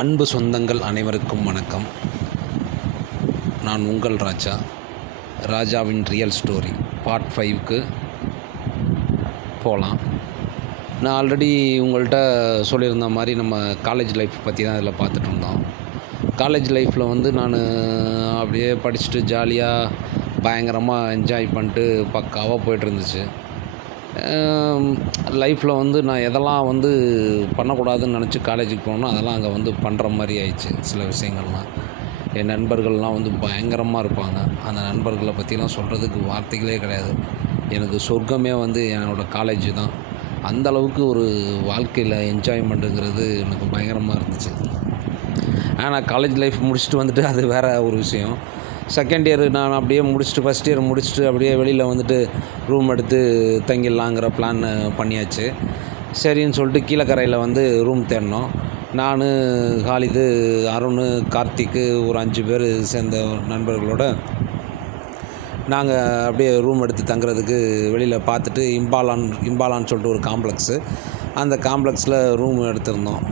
அன்பு சொந்தங்கள் அனைவருக்கும் வணக்கம். நான் உங்கள் ராஜா. ராஜாவின் ரியல் ஸ்டோரி பார்ட் 5க்கு போகலாம். நான் ஆல்ரெடி உங்கள்கிட்ட சொல்லியிருந்த மாதிரி நம்ம காலேஜ் லைஃப் பற்றி தான் இதில் பார்த்துட்டு இருந்தோம். காலேஜ் லைஃப்பில் நான் அப்படியே படிச்சுட்டு ஜாலியாக பயங்கரமாக என்ஜாய் பண்ணிட்டு பக்காவாக போய்ட்டுருந்துச்சு. லைஃப்பில் நான் எதெல்லாம் பண்ணக்கூடாதுன்னு நினச்சி காலேஜுக்கு போனோனோ அதெல்லாம் அங்கே பண்ணுற மாதிரி ஆயிடுச்சு. சில விஷயங்கள்லாம் என் நண்பர்கள்லாம் பயங்கரமாக இருப்பாங்க. அந்த நண்பர்களை பற்றிலாம் சொல்கிறதுக்கு வார்த்தைகளே கிடையாது. எனக்கு சொர்க்கமே என்னோடய காலேஜ் தான். அந்தளவுக்கு ஒரு வாழ்க்கையில் என்ஜாய்மெண்ட்டுங்கிறது எனக்கு பயங்கரமாக இருந்துச்சு. ஆனால் காலேஜ் லைஃப் முடிச்சுட்டு அது வேறு ஒரு விஷயம். செகண்ட் இயர் நான் அப்படியே முடிச்சுட்டு ஃபஸ்ட் இயர் முடிச்சுட்டு அப்படியே வெளியில் ரூம் எடுத்து தங்கிடலாங்கிற பிளான் பண்ணியாச்சு. சரின்னு சொல்லிட்டு கீழக்கரையில் ரூம் தேடினோம். நான், ஹாலிது, அருண், கார்த்திக்கு ஒரு 5 பேர் சேர்ந்த நண்பர்களோடு நாங்கள் அப்படியே ரூம் எடுத்து தங்குறதுக்கு வெளியில் பார்த்துட்டு இம்பாலான்னு சொல்லிட்டு ஒரு காம்ப்ளெக்ஸு, அந்த காம்ப்ளெக்ஸில் ரூம் எடுத்திருந்தோம்.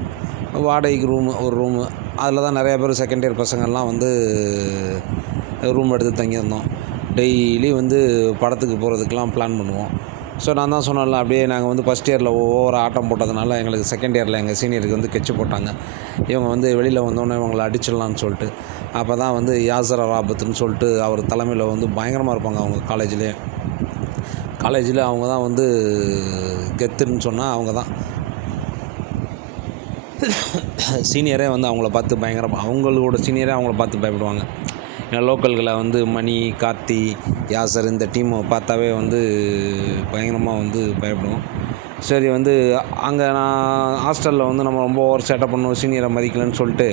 வாடகைக்கு ஒரு ரூமு. அதில் தான் நிறையா பேர் செகண்ட் இயர் பசங்கள்லாம் ரூம் எடுத்து தங்கியிருந்தோம். டெய்லி படத்துக்கு போகிறதுக்கெலாம் பிளான் பண்ணுவோம். ஸோ நான் தான் சொன்னேன்ல, அப்படியே நாங்கள் ஃபஸ்ட் இயரில் ஓவர ஆட்டம் போட்டதுனால எங்களுக்கு செகண்ட் இயரில் எங்கள் சீனியருக்கு கெச்சு போட்டாங்க. இவங்க வெளியில் வந்தோடனே இவங்களை அடிச்சிடலான்னு சொல்லிட்டு. அப்போ தான் யாசர் அராபத்துன்னு சொல்லிட்டு அவர் தலைமையில் பயங்கரமாக இருப்பாங்க. அவங்க காலேஜில் அவங்க தான் கெத்துன்னு சொன்னால் அவங்க தான் சீனியரே அவங்கள பார்த்து பயங்கரமாக, அவங்களோட சீனியரே அவங்கள பார்த்து பயப்படுவாங்க. ஏன்னா லோக்கல்களை மணி, கார்த்தி, யாசர் இந்த டீமை பார்த்தாவே பயங்கரமாக பயப்படுவோம். சரி அங்கே நான் ஹாஸ்டலில் நம்ம ரொம்ப ஓவர் சேட்டப் பண்ணுவோம், சீனியரை மதிக்கலைன்னு சொல்லிட்டு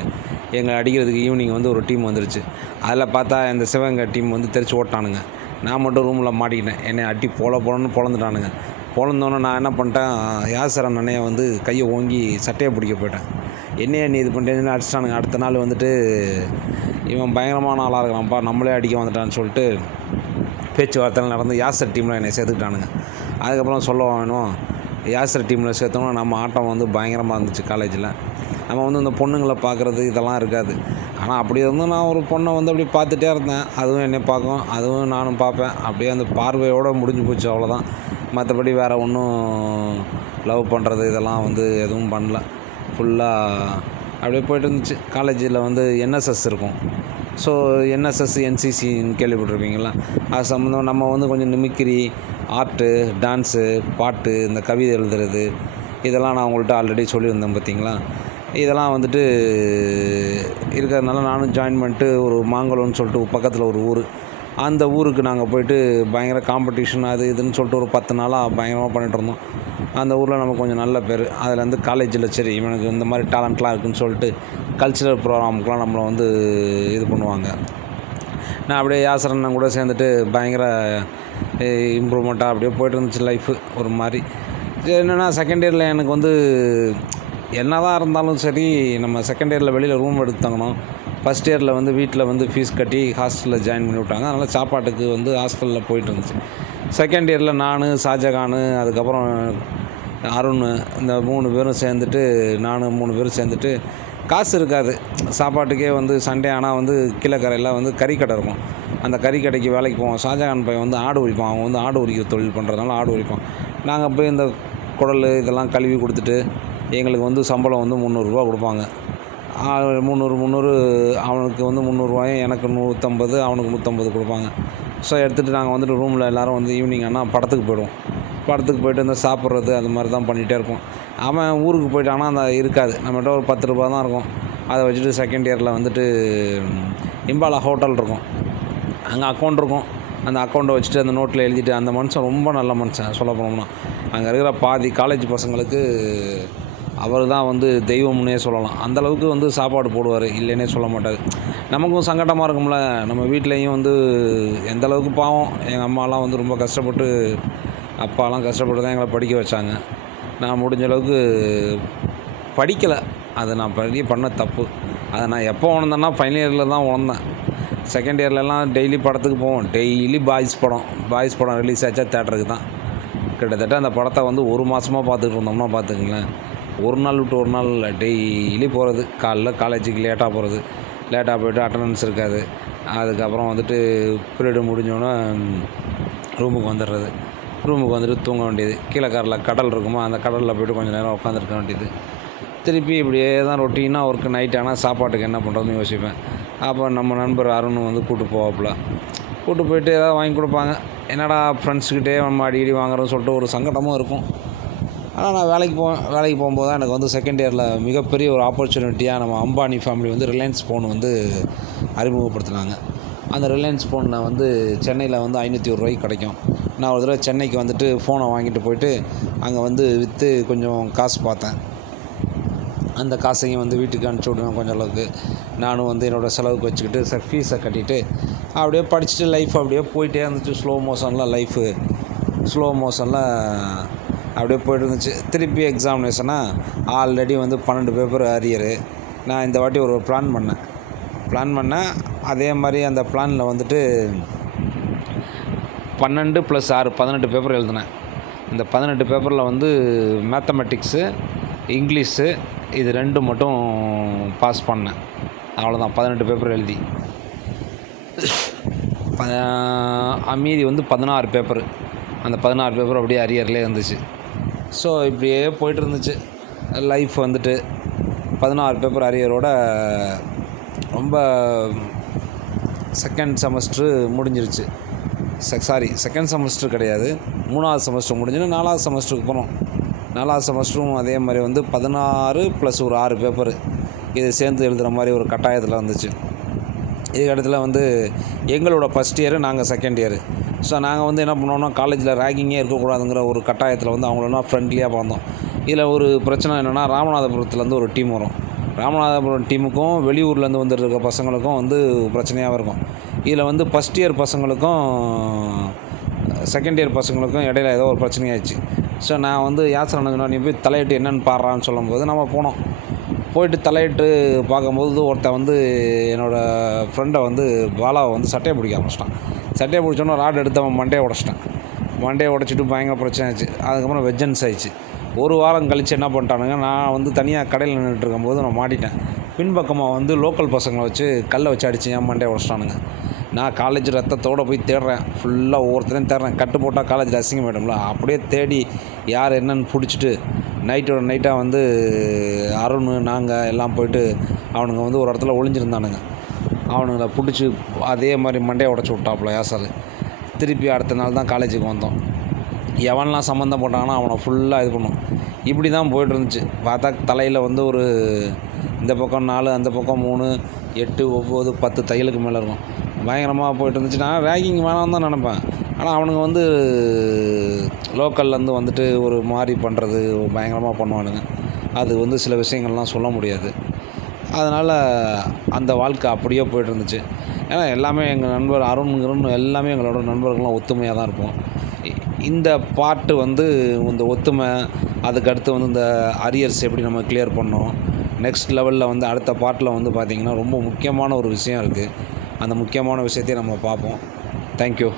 எங்களை அடிக்கிறதுக்கு ஈவினிங் ஒரு டீம் வந்துருச்சு. அதில் பார்த்தா இந்த சிவகங்கை டீம் தெரிச்சு ஓட்டானுங்க. நான் மட்டும் ரூமில் மாட்டிக்கிட்டேன். என்னை அடி போலன்னு பொழந்துட்டானுங்க. பொழந்தோன்னே நான் என்ன பண்ணிட்டேன், யாசர் அண்ணனையை கையை ஓங்கி சட்டையை பிடிக்க போயிட்டேன். என்னையே நீ இது பண்ணிட்டேன்னு அடிச்சிட்டானுங்க. அடுத்த நாள் இவன் பயங்கரமான ஆளாக இருக்கிறான்ப்பா, நம்மளே அடிக்க வந்துட்டான்னு சொல்லிட்டு பேச்சுவார்த்தையில் நடந்து யாசர் டீமில் என்னை சேர்த்துக்கிட்டானுங்க. அதுக்கப்புறம் சொல்ல வேணும், யாசர் டீமில் சேர்த்தோம்னா நம்ம ஆட்டம் பயங்கரமாக இருந்துச்சு. காலேஜில் நம்ம இந்த பொண்ணுங்களை பார்க்குறது இதெல்லாம் இருக்காது. ஆனால் அப்படி நான் ஒரு பொண்ணை அப்படி பார்த்துட்டே இருந்தேன். அதுவும் என்னை பார்க்கும், அதுவும் நானும் பார்ப்பேன். அப்படியே அந்த பார்வையோடு முடிஞ்சு போச்சு, அவ்வளோதான். மற்றபடி வேறு ஒன்றும் லவ் பண்ணுறது இதெல்லாம் எதுவும் பண்ணல. ஃபுல்லாக அப்படியே போய்ட்டு இருந்துச்சு. காலேஜில் என்எஸ்எஸ் இருக்கும். ஸோ என்எஸ்எஸ், என்சிசின்னு கேள்விப்பட்டிருப்பீங்களா? அது சம்மந்தம் நம்ம கொஞ்சம் மிமிக்ரி, ஆர்ட்டு, டான்ஸு, பாட்டு, இந்த கவிதை எழுதுறது, இதெல்லாம் நான் உங்கள்கிட்ட ஆல்ரெடி சொல்லியிருந்தேன் பார்த்தீங்களா? இதெல்லாம் இருக்கிறதுனால நானும் ஜாயின் பண்ணிட்டு ஒரு மாங்கலம்னு சொல்லிட்டு பக்கத்தில் ஒரு ஊர், அந்த ஊருக்கு நாங்கள் போய்ட்டு பயங்கர காம்படிஷன் அது இதுன்னு சொல்லிட்டு ஒரு 10 நாளாக பயங்கரமாக பண்ணிகிட்ருந்தோம். அந்த ஊரில் நமக்கு கொஞ்சம் நல்ல பேர். அதில் காலேஜில் சரி இவனுக்கு இந்த மாதிரி டேலண்ட்லாம் இருக்குதுன்னு சொல்லிட்டு கல்ச்சுரல் ப்ரோக்ராமுக்கெலாம் நம்மளை இது பண்ணுவாங்க. நான் அப்படியே யாசரண்ணன் கூட சேர்ந்துட்டு பயங்கர இம்ப்ரூவ்மெண்ட்டாக அப்படியே போய்ட்டு இருந்துச்சு லைஃபு ஒரு மாதிரி. என்னென்னா செகண்ட் இயரில் எனக்கு என்ன தான் இருந்தாலும் சரி, நம்ம செகண்ட் இயரில் வெளியில் ரூம் எடுத்து தங்கணும். ஃபஸ்ட் இயரில் வீட்டில் ஃபீஸ் கட்டி ஹாஸ்டலில் ஜாயின் பண்ணி விட்டாங்க. அதனால் சாப்பாட்டுக்கு ஹாஸ்டலில் போயிட்டு இருந்துச்சு. செகண்ட் இயரில் நான், ஷாஜகான், அதுக்கப்புறம் அருண், இந்த 3 பேரும் சேர்ந்துட்டு, நான் 3 பேரும் சேர்ந்துட்டு, காசு இருக்காது சாப்பாட்டுக்கே. சண்டே ஆனால் கீழக்கரையில் கறிக்கடை இருக்கும். அந்த கறிக்கடைக்கு வேலைக்கு போவோம். ஷாஜகான் பையன் ஆடு உரிப்பான். அவங்க ஆடு உரிக்கிற தொழில் பண்ணுறதுனால ஆடு உரிப்பான். நாங்கள் போய் இந்த குடல் இதெல்லாம் கழுவி கொடுத்துட்டு எங்களுக்கு சம்பளம் 300 கொடுப்பாங்க. 300 அவனுக்கு 300 எனக்கு 150, அவனுக்கு 150 கொடுப்பாங்க. ஸோ எடுத்துகிட்டு நாங்கள் ரூமில் எல்லோரும் ஈவினிங் ஆனால் படத்துக்கு போய்டுவோம். படத்துக்கு போய்ட்டு சாப்பிட்றது அது மாதிரி தான் பண்ணிகிட்டே இருப்போம். அவன் ஊருக்கு போய்ட்டான்னா அந்த இருக்காது, நம்மகிட்ட ஒரு 10 ரூபா தான் இருக்கும். அதை வச்சுட்டு செகண்ட் இயரில் இம்பாலா ஹோட்டல் இருக்கும், அங்கே அக்கௌண்ட் இருக்கும். அந்த அக்கௌண்ட்டை வச்சுட்டு அந்த நோட்டில் எழுதிட்டு, அந்த மனுஷன் ரொம்ப நல்ல மனுஷன். சொல்ல போனோம்னா அங்கே இருக்கிற பாதி காலேஜ் பசங்களுக்கு அவர் தான் தெய்வம்னே சொல்லலாம். அந்தளவுக்கு சாப்பாடு போடுவார், இல்லைன்னே சொல்ல மாட்டார். நமக்கும் சங்கடமாக இருக்கும்ல, நம்ம வீட்லேயும் எந்த அளவுக்கு பாவம். எங்கள் அம்மாலாம் ரொம்ப கஷ்டப்பட்டு, அப்பாலாம் கஷ்டப்பட்டு தான் எங்களை படிக்க வச்சாங்க. நான் முடிஞ்ச அளவுக்கு படிக்கலை. அது நான் பண்ண தப்பு. அதை நான் எப்போ உணர்ந்தேன்னா ஃபைனல் இயரில் தான் உணர்ந்தேன். செகண்ட் இயர்லலாம் டெய்லி படத்துக்கு போவோம். டெய்லி பாய்ஸ் படம் ரிலீஸ் ஆச்சா தேட்டருக்கு தான். கிட்டத்தட்ட அந்த படத்தை 1 மாதமாக பார்த்துட்டு இருந்தோம்னா பார்த்துக்குங்களேன். ஒரு நாள் விட்டு ஒரு நாள் இல்லை, டெய்லி போகிறது. காலைல காலேஜுக்கு லேட்டாக போகிறது, லேட்டாக போய்ட்டு அட்டண்டன்ஸ் இருக்காது. அதுக்கப்புறம் வந்துட்டு பீரியடு முடிஞ்சோன்னே ரூமுக்கு வந்துடுறது. ரூமுக்கு வந்துட்டு தூங்க வேண்டியது. கீழே கடல் இருக்குமா, அந்த கடலில் போய்ட்டு கொஞ்சம் நேரம் உட்காந்துருக்க வேண்டியது. திருப்பி இப்படியே தான் ரொட்டீனாக ஒர்க்கு. நைட் ஆனால் சாப்பாட்டுக்கு என்ன பண்ணுறதுன்னு யோசிப்பேன். அப்போ நம்ம நண்பர் அருண் வந்து கூப்பிட்டு போவாப்புல. கூப்பிட்டு போயிட்டு ஏதாவது வாங்கி கொடுப்பாங்க. என்னடா ஃப்ரெண்ட்ஸ்கிட்டே நம்ம அடிக்கடி வாங்குறோன்னு சொல்லிட்டு ஒரு சங்கடமும் இருக்கும். ஆனால் நான் வேலைக்கு போவேன். வேலைக்கு போகும்போது தான் எனக்கு வந்து செகண்ட் இயரில் மிகப்பெரிய ஒரு ஆப்பர்ச்சுனிட்டியாக நம்ம அம்பானி ஃபேமிலி வந்து ரிலையன்ஸ் ஃபோன் வந்து அறிமுகப்படுத்தினாங்க. அந்த ரிலையன்ஸ் ஃபோனில் வந்து சென்னையில் வந்து 501 ரூபாய்க்கு கிடைக்கும். நான் ஒரு தடவை சென்னைக்கு வந்துட்டு ஃபோனை வாங்கிட்டு போயிட்டு அங்கே வந்து விற்று கொஞ்சம் காசு பார்த்தேன். அந்த காசையும் வந்து வீட்டுக்கு அனுப்பிச்சி விடுவேன் கொஞ்சம் அளவுக்கு. நானும் வந்து என்னோடய செலவுக்கு வச்சுக்கிட்டு ஃபீஸை கட்டிட்டு அப்படியே படிச்சுட்டு லைஃப் அப்படியே போயிட்டே இருந்துச்சு. ஸ்லோ மோஷனில் அப்படியே போய்ட்டு இருந்துச்சு. திருப்பி எக்ஸாமினேஷனாக ஆல்ரெடி வந்து 12 பேப்பர் அரியரு. நான் இந்த வாட்டி ஒரு பிளான் பண்ணேன். அதே மாதிரி அந்த பிளானில் வந்துட்டு 12 + 6 18 பேப்பர் எழுதினேன். இந்த 18 பேப்பரில் வந்து மேத்தமெட்டிக்ஸு, இங்கிலீஷு இது 2 மட்டும் பாஸ் பண்ணேன். அவ்வளோதான், 18 பேப்பர் எழுதி. மீதி வந்து 16 பேப்பரு. அந்த 16 பேப்பர் அப்படியே அரியர்லேயே இருந்துச்சு. ஸோ இப்படியே போய்ட்டு இருந்துச்சு லைஃப் வந்துட்டு. 16 பேப்பர் அரியரோட ரொம்ப செகண்ட் செமஸ்டரு முடிஞ்சிருச்சு. செகண்ட் செமஸ்டர் கிடையாது, 3வது செமஸ்டர் முடிஞ்சுன்னு 4வது செமஸ்டருக்கு போனோம். 4வது செமஸ்டரும் அதே மாதிரி வந்து 16 + ஒரு 6 பேப்பரு இது சேர்ந்து எழுதுகிற மாதிரி ஒரு கட்டாயத்தில் வந்துச்சு. இதுக்கடுத்துல வந்து எங்களோட ஃபஸ்ட் இயரு, நாங்கள் செகண்ட் இயரு. ஸோ நாங்கள் வந்து என்ன பண்ணோம்னா, காலேஜில் ரேகிங்கே இருக்கக்கூடாதுங்கிற ஒரு கட்டாயத்தில் வந்து அவங்களெல்லாம் ஃப்ரெண்ட்லியாக பார்த்தோம். இதில் ஒரு பிரச்சனை என்னென்னா, ராமநாதபுரத்துலேருந்து ஒரு டீம் வரும். ராமநாதபுரம் டீமுக்கும் வெளியூர்லேருந்து வந்துருக்க பசங்களுக்கும் வந்து பிரச்சனையாக இருக்கும். இதில் வந்து ஃபஸ்ட் இயர் பசங்களுக்கும் செகண்ட் இயர் பசங்களுக்கும் இடையில ஏதோ ஒரு பிரச்சனையாகிடுச்சு. ஸோ நான் வந்து யாசர் அண்ணன் நீ போய் தலையிட்டு என்னென்னு பாடுறான்னு சொல்லும்போது நம்ம போனோம். போயிட்டு தலையிட்டு பார்க்கும்போது ஒருத்தன் வந்து என்னோடய ஃப்ரெண்டை வந்து பாலாவை வந்து சட்டையை பிடிக்க ஆரம்பிச்சிட்டான். சட்டையை பிடிச்சோன்னா ராட் எடுத்து அவன் மண்டையை உடச்சிட்டான். மண்டையை உடச்சிட்டு பயங்கர பிரச்சனை ஆச்சு. அதுக்கப்புறம் வெஜ்ஜன்ஸ் ஆயிடுச்சு. ஒரு வாரம் கழித்து என்ன பண்ணிட்டானுங்க, நான் வந்து தனியாக கடையில் நின்றுட்டு இருக்கும்போது நான் மாட்டிட்டேன். பின்பக்கமாக வந்து லோக்கல் பசங்களை வச்சு கல்லை வச்சு அடித்து என் மண்டையை உடச்சிட்டானுங்க. நான் காலேஜ் ரத்தத்தோடு போய் தேடுறேன். ஃபுல்லாக ஒவ்வொருத்தரையும் தேடுறேன். கட்டு போட்டால் காலேஜில் அசிங்கமாயிடும்ல, அப்படியே தேடி யார் என்னன்னு பிடிச்சிட்டு நைட்டாக வந்து அருண் நாங்கள் எல்லாம் போயிட்டு அவனுங்க வந்து ஒரு இடத்துல ஒளிஞ்சிருந்தானுங்க. அவனுங்களை பிடிச்சி அதே மாதிரி மண்டையை உடச்சி விட்டாப்புல யாசர். திருப்பி அடுத்த நாள் தான் காலேஜுக்கு வந்தோம். எவன்லாம் சம்மந்தம் போட்டாங்கன்னா அவனை ஃபுல்லாக இது பண்ணும். இப்படி தான் போய்ட்டு இருந்துச்சு. பார்த்தா தலையில் வந்து ஒரு இந்த பக்கம் 4, அந்த பக்கம் 3, 8, 9, 10 தையலுக்கு மேலே இருக்கும். பயங்கரமாக போய்ட்டு இருந்துச்சு. நான் ரேகிங் வேணாம்னு தான் நினப்பேன். ஆனால் அவனுங்க வந்து லோக்கல்லேருந்து வந்துட்டு ஒரு மாதிரி பண்ணுறது பயங்கரமாக பண்ணுவானுங்க. அது வந்து சில விஷயங்கள்லாம் சொல்ல முடியாது. அதனால் அந்த வாழ்க்கை அப்படியே போய்ட்டு இருந்துச்சு. ஏன்னா எல்லாமே எங்கள் நண்பர் அருண்கிறன்னு எல்லாமே எங்களோட நண்பர்கள்லாம் ஒத்துமையாக தான் இருப்போம். இந்த பாட்டு வந்து இந்த ஒத்துமை, அதுக்கடுத்து வந்து இந்த அரியர்ஸ் எப்படி நம்ம கிளியர் பண்ணோம், நெக்ஸ்ட் லெவலில் வந்து அடுத்த பாட்டில் வந்து பார்த்திங்கன்னா ரொம்ப முக்கியமான ஒரு விஷயம் இருக்குது. அந்த முக்கியமான விஷயத்தையும் நம்ம பார்ப்போம். தேங்க்யூ.